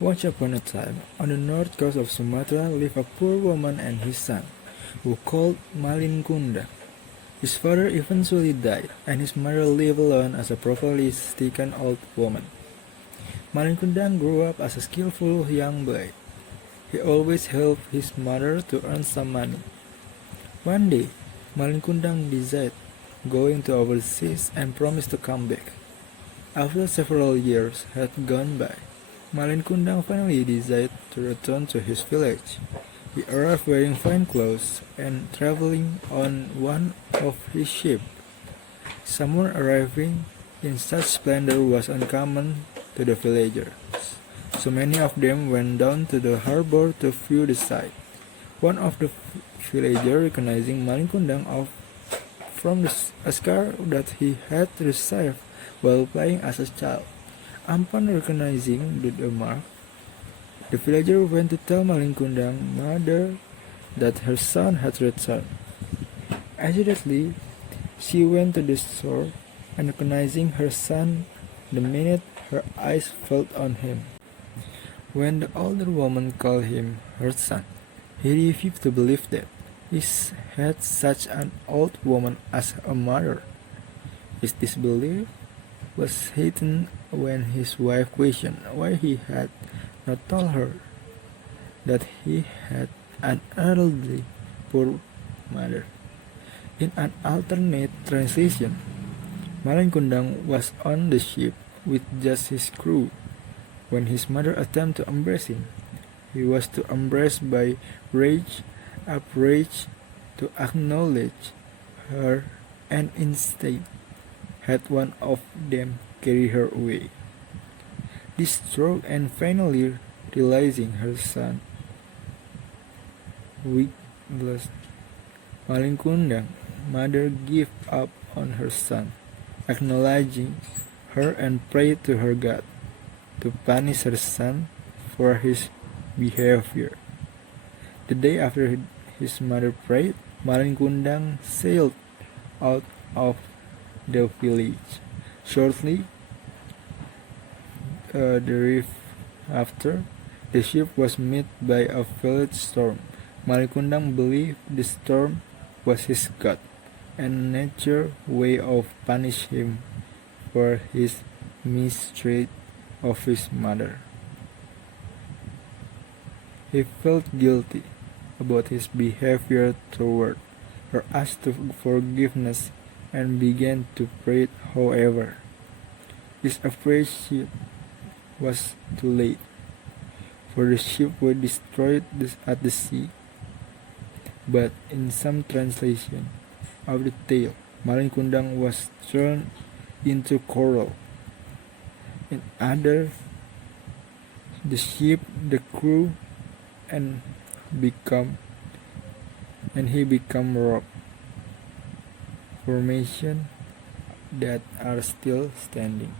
Once upon a time, on the north coast of Sumatra lived a poor woman and his son, who called Malin Kundang. His father eventually died, and his mother lived alone as a properly stricken old woman. Malin Kundang grew up as a skillful young boy. He always helped his mother to earn some money. One day, Malin Kundang decided going to overseas and promised to come back. After several years had gone by, Malin Kundang finally decided to return to his village. He arrived wearing fine clothes and traveling on one of his ships. Someone arriving in such splendor was uncommon to the villagers, so many of them went down to the harbor to view the sight. One of the villagers, recognizing Malin Kundang from a scar that he had received while playing as a child. Upon recognizing the mark, the villager went to tell Malin Kundang's mother that her son had returned. Immediately, she went to the shore and recognizing her son the minute her eyes fell on him. When the older woman called him her son, he refused to believe that he had such an old woman as a mother. His disbelief was heightened when his wife questioned why he had not told her that he had an elderly poor mother. In an alternate translation, Malin Kundang was on the ship with just his crew. When his mother attempted to embrace him, he was too embarrassed by rage, outrage to acknowledge her, and instead had one of them carry her away. Distraught and finally realizing her son weakless, Malin Kundang mother gave up on her son, acknowledging her and prayed to her God to punish her son for his behavior. The day after his mother prayed, Malin Kundang sailed out of the village. Shortly thereafter, the ship was met by a violent storm. Malin Kundang believed the storm was his God, and nature's way of punishing him for his mistreatment of his mother. He felt guilty about his behavior toward her, asked for forgiveness, and began to pray. However, his appreciation was too late, for the ship was destroyed at the sea. But in some translation of the tale, Malin Kundang was thrown into coral. In other, the ship, the crew, and he become rock formation that are still standing.